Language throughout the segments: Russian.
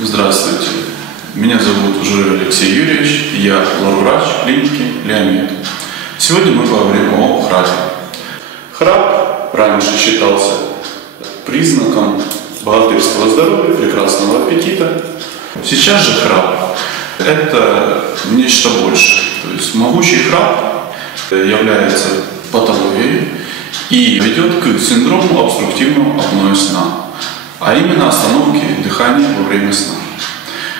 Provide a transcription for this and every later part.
Здравствуйте, меня зовут Журавль Алексей Юрьевич, я лор-врач клиники Леомед. Сегодня мы поговорим о храпе. Храп раньше считался признаком богатырского здоровья, прекрасного аппетита. Сейчас же храп – это нечто большее. То есть могучий храп является патологией и ведет к синдрому обструктивного апноэ сна, а именно остановки дыхания во время сна.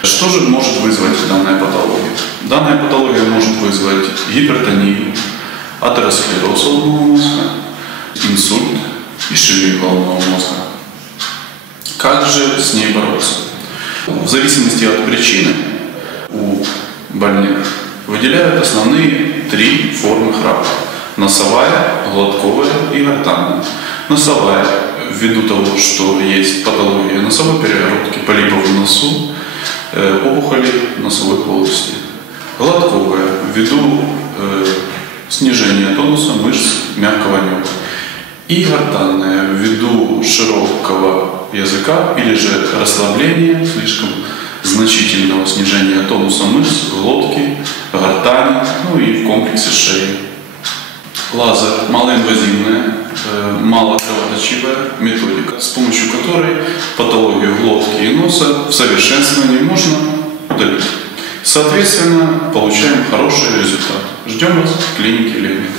Что же может вызвать данная патология? Данная патология может вызвать гипертонию, атеросклероз головного мозга, инсульт, ишемию головного мозга. Как же с ней бороться? В зависимости от причины у больных выделяют основные три формы храпа: носовая, глотковая и гортанная. Носовая ввиду того, что есть патология носовой перегородки, полипов в носу, опухоли носовой полости. Глотковая ввиду снижения тонуса мышц мягкого неба. И гортанная ввиду широкого языка или же расслабления, слишком значительного снижения тонуса мышц глотки, гортани, ну и в комплексе шеи. Лазер – малоинвазивная, малокровоточивая методика, с помощью которой патологию глотки и носа в совершенствовании можно удалить. Соответственно, получаем хороший результат. Ждем вас в клинике Леомед.